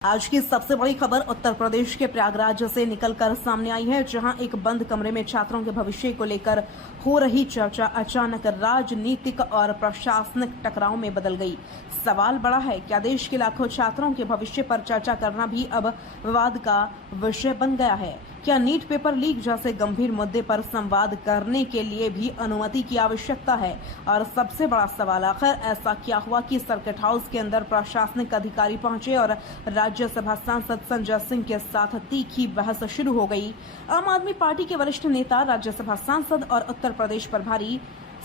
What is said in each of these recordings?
आज की सबसे बड़ी खबर उत्तर प्रदेश के प्रयागराज से निकलकर सामने आई है, जहां एक बंद कमरे में छात्रों के भविष्य को लेकर हो रही चर्चा अचानक राजनीतिक और प्रशासनिक टकराव में बदल गई। सवाल बड़ा है, क्या देश के लाखों छात्रों के भविष्य पर चर्चा करना भी अब विवाद का विषय बन गया है? क्या नीट पेपर लीक जैसे गंभीर मुद्दे पर संवाद करने के लिए भी अनुमति की आवश्यकता है? और सबसे बड़ा सवाल, आखिर ऐसा क्या हुआ कि सर्किट हाउस के अंदर प्रशासनिक अधिकारी पहुंचे और राज्यसभा सांसद संजय सिंह के साथ तीखी बहस शुरू हो गई। आम आदमी पार्टी के वरिष्ठ नेता, राज्यसभा सांसद और उत्तर प्रदेश प्रभारी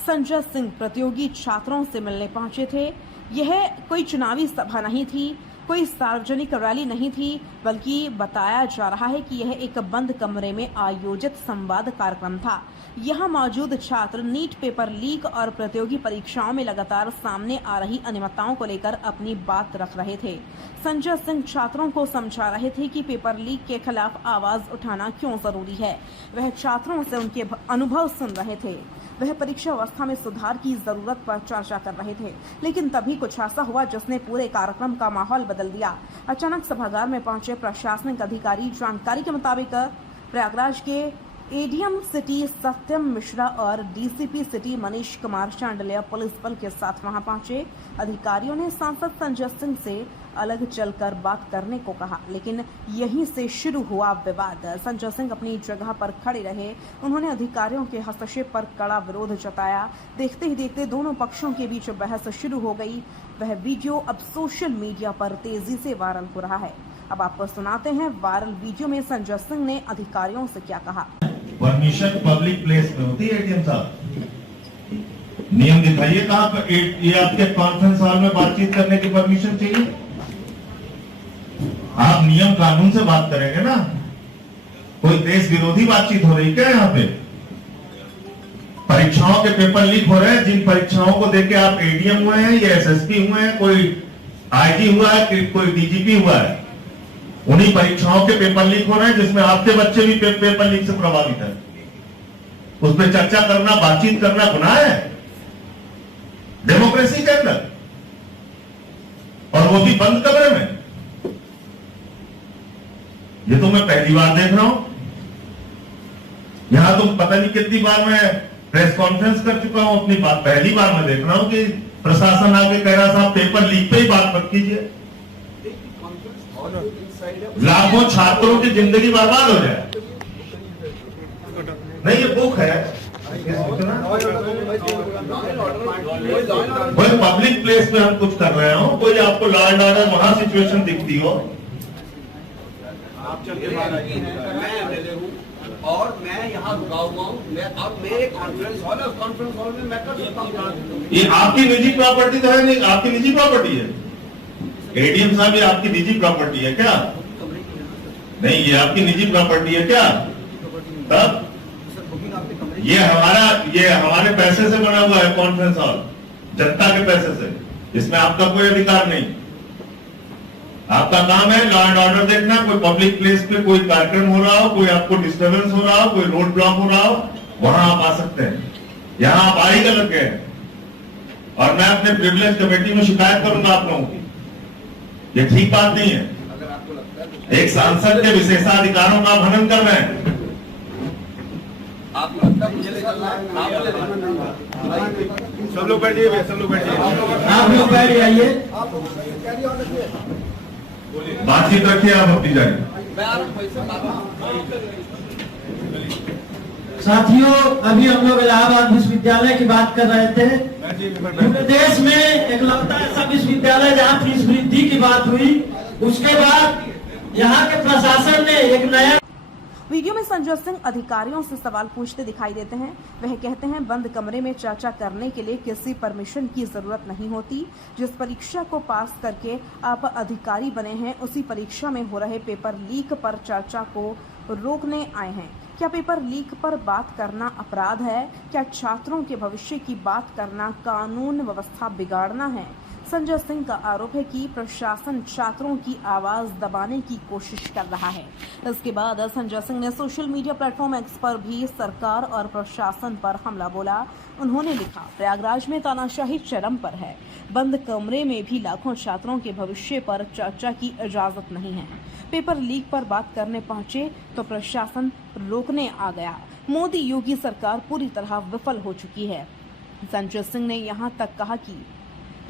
संजय सिंह प्रतियोगी छात्रों से मिलने पहुंचे थे। यह कोई चुनावी सभा नहीं थी, कोई सार्वजनिक रैली नहीं थी, बल्कि बताया जा रहा है कि यह एक बंद कमरे में आयोजित संवाद कार्यक्रम था। यहां मौजूद छात्र नीट पेपर लीक और प्रतियोगी परीक्षाओं में लगातार सामने आ रही अनियमितताओं को लेकर अपनी बात रख रहे थे। संजय सिंह छात्रों को समझा रहे थे कि पेपर लीक के खिलाफ आवाज उठाना क्यों जरूरी है। वह छात्रों से उनके अनुभव सुन रहे थे। वह परीक्षा व्यवस्था में सुधार की जरूरत पर चर्चा कर रहे थे। लेकिन तभी कुछ ऐसा हुआ जिसने पूरे कार्यक्रम का माहौल बदल दिया। अचानक सभागार में पहुंचे प्रशासनिक अधिकारी, जानकारी के मुताबिक प्रयागराज के एडीएम सिटी सत्यम मिश्रा और DCP city Manish Kumar Shandilya police बल के साथ वहां पहुंचे। अधिकारियों ने सांसद संजय सिंह से अलग चलकर बात करने को कहा, लेकिन यहीं से शुरू हुआ विवाद। संजय सिंह अपनी जगह पर खड़े रहे। उन्होंने अधिकारियों के हस्तक्षेप पर कड़ा विरोध जताया। देखते ही देखते दोनों पक्षों के बीच बहस शुरू हो गई। वह वीडियो अब सोशल मीडिया पर तेजी से वायरल हो रहा है। अब आपको सुनाते हैं वायरल वीडियो में संजय सिंह ने अधिकारियों से क्या कहा। परमिशन पब्लिक प्लेस में होती है एडीएम साहब, नियम दिखाइए कहाँ पर ये आपके कॉन्फ्रेंस हॉल में बातचीत करने की परमिशन चाहिए। आप नियम कानून से बात करेंगे ना। कोई देश विरोधी बातचीत हो रही क्या यहाँ पे? परीक्षाओं के पेपर लीक हो रहे हैं। जिन परीक्षाओं को देके आप एडीएम हुए हैं या एसएसपी हुए हैं, कोई आईजी हुआ है, कोई डीजीपी हुआ है, उन्हीं परीक्षाओं के पेपर लीक हो रहे हैं जिसमें आपके बच्चे भी पेपर लीक से प्रभावित है। उस पर चर्चा करना, बातचीत करना गुनाह है डेमोक्रेसी के अंदर, और वो भी बंद कमरे में। ये तो मैं पहली बार देख रहा हूं। यहां तो पता नहीं कितनी बार मैं प्रेस कॉन्फ्रेंस कर चुका हूं, अपनी बात पहली बार मैं देख रहा हूं कि प्रशासन आके कह रहा साहब पेपर लीक पे ही बात मत कीजिए। लाखों छात्रों की जिंदगी बर्बाद हो जाए। नहीं, ये बुक है, कोई पब्लिक प्लेस में हम कुछ कर रहे हो, कोई आपको लॉ एंड ऑर्डर वहां सिचुएशन दिखती हो, आप चल के बाहर आइए। मैं मिले हूँ और मैं यहाँ रुका हुआ हूँ। अब मेरे कॉन्फ्रेंस हॉल है, उस कॉन्फ्रेंस हॉल में मैं कर सकता हूँ। ये आपकी निजी प्रॉपर्टी तो है नहीं, आपकी निजी प्रॉपर्टी है। एडीएम साहब, ये आपकी निजी प्रॉपर्टी है क्या? नहीं, ये आपकी निजी प्रॉपर्टी है क्या? तब ये हमारे पैसे से बना हुआ है कॉन्फ्रेंस हॉल, जनता के पैसे से। इसमें आपका कोई अधिकार नहीं। आपका काम है लॉ एंड ऑर्डर देखना। कोई पब्लिक प्लेस पे कोई कार्यक्रम हो रहा हो, कोई आपको डिस्टर्बेंस हो रहा हो, कोई रोड ब्लॉक हो रहा हो, वहां आप आ सकते हैं। यहां आप आ ही गलत गए, और मैं अपने प्रिविलेज कमेटी में शिकायत करूंगा आप लोगों की। ये ठीक बात नहीं है। एक सांसद के विशेषाधिकारों का हनन कर रहे हैं। आपको लगता है मुझे सब लोग बैठिए, सब लोग बैठिए, आप लोग बैठ जाइए, बातचीत रखिए आप अपनी जगह। साथियों, अभी हम लोग इलाहाबाद विश्वविद्यालय की बात कर रहे थे। पूरे देश में एकलौता ऐसा विश्वविद्यालय जहाँ फीस वृद्धि की बात हुई, उसके बाद यहाँ के प्रशासन ने एक नया। वीडियो में संजय सिंह अधिकारियों से सवाल पूछते दिखाई देते हैं। वह कहते हैं बंद कमरे में चर्चा करने के लिए किसी परमिशन की जरूरत नहीं होती। जिस परीक्षा को पास करके आप अधिकारी बने हैं, उसी परीक्षा में हो रहे पेपर लीक पर चर्चा को रोकने आए हैं। क्या पेपर लीक पर बात करना अपराध है? क्या छात्रों के भविष्य की बात करना कानून व्यवस्था बिगाड़ना है? संजय सिंह का आरोप है कि प्रशासन छात्रों की आवाज दबाने की कोशिश कर रहा है। इसके बाद संजय सिंह ने सोशल मीडिया प्लेटफॉर्म एक्स पर भी सरकार और प्रशासन पर हमला बोला। उन्होंने लिखा, प्रयागराज में तानाशाही चरम पर है। बंद कमरे में भी लाखों छात्रों के भविष्य पर चर्चा की इजाजत नहीं है। पेपर लीक पर बात करने पहुंचे तो प्रशासन रोकने आ गया। मोदी योगी सरकार पूरी तरह विफल हो चुकी है। संजय सिंह ने यहां तक कहा कि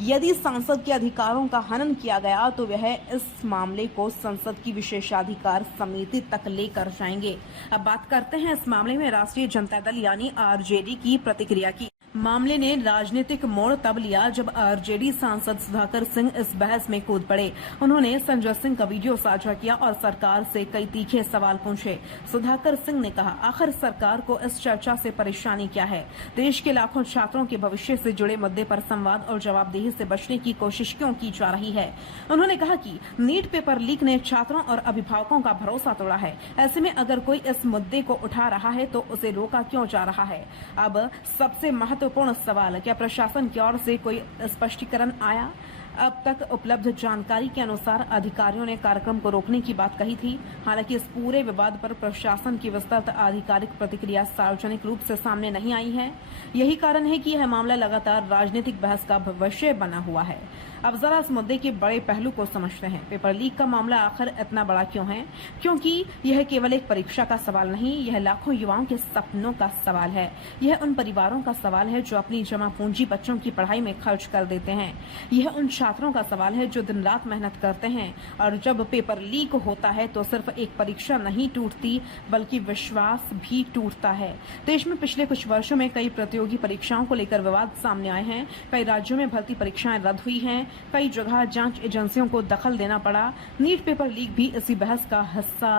यदि सांसद के अधिकारों का हनन किया गया तो वह इस मामले को संसद की विशेषाधिकार समिति तक लेकर जाएंगे। अब बात करते हैं इस मामले में राष्ट्रीय जनता दल यानी आरजेडी की प्रतिक्रिया की। मामले ने राजनीतिक मोड़ तब लिया जब आरजेडी सांसद सुधाकर सिंह इस बहस में कूद पड़े। उन्होंने संजय सिंह का वीडियो साझा किया और सरकार से कई तीखे सवाल पूछे। सुधाकर सिंह ने कहा, आखिर सरकार को इस चर्चा से परेशानी क्या है? देश के लाखों छात्रों के भविष्य से जुड़े मुद्दे पर संवाद और जवाबदेही से बचने की कोशिश क्यों की जा रही है? उन्होंने कहा कि नीट पेपर लीक ने छात्रों और अभिभावकों का भरोसा तोड़ा है। ऐसे में अगर कोई इस मुद्दे को उठा रहा है तो उसे रोका क्यों जा रहा है? अब सबसे महत्वपूर्ण सवाल, क्या प्रशासन की ओर से कोई स्पष्टीकरण आया? अब तक उपलब्ध जानकारी के अनुसार अधिकारियों ने कार्यक्रम को रोकने की बात कही थी। हालांकि इस पूरे विवाद पर प्रशासन की विस्तृत आधिकारिक प्रतिक्रिया सार्वजनिक रूप से सामने नहीं आई है। यही कारण है कि यह मामला लगातार राजनीतिक बहस का विषय बना हुआ है। अब जरा इस मुद्दे के बड़े पहलू को समझते हैं। पेपर लीक का मामला आखिर इतना बड़ा क्यों है? क्योंकि यह केवल एक परीक्षा का सवाल नहीं, यह लाखों युवाओं के सपनों का सवाल है। यह उन परिवारों का सवाल है जो अपनी जमा पूंजी बच्चों की पढ़ाई में खर्च कर देते हैं। यह उन छात्रों का सवाल है जो दिन रात मेहनत करते हैं और जब पेपर लीक होता है तो सिर्फ एक परीक्षा नहीं टूटती बल्कि विश्वास भी टूटता है। देश में पिछले कुछ वर्षों में कई प्रतियोगी परीक्षाओं को लेकर विवाद सामने आए हैं। कई राज्यों में भर्ती परीक्षाएं रद्द हुई हैं। कई जगह जांच एजेंसियों को दखल देना पड़ा। नीट पेपर लीक भी इसी बहस का हिस्सा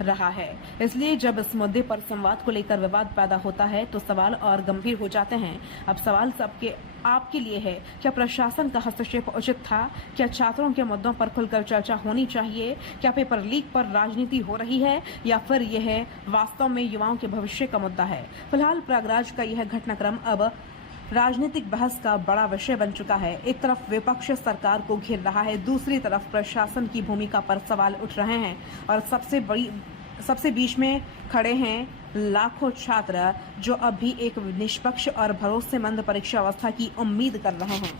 रहा है। इसलिए जब इस मुद्दे पर संवाद को लेकर विवाद पैदा होता है तो सवाल और गंभीर हो जाते हैं। अब सवाल सबके आपके लिए है, क्या प्रशासन का हस्तक्षेप उचित था? क्या छात्रों के मुद्दों पर खुलकर चर्चा होनी चाहिए? क्या पेपर लीक पर राजनीति हो रही है या फिर यह वास्तव में युवाओं के भविष्य का मुद्दा है? फिलहाल प्रयागराज का यह घटनाक्रम अब राजनीतिक बहस का बड़ा विषय बन चुका है। एक तरफ विपक्ष सरकार को घेर रहा है, दूसरी तरफ प्रशासन की भूमिका पर सवाल उठ रहे हैं और सबसे बीच में खड़े हैं लाखों छात्र जो अब भी एक निष्पक्ष और भरोसेमंद परीक्षा व्यवस्था की उम्मीद कर रहे हैं।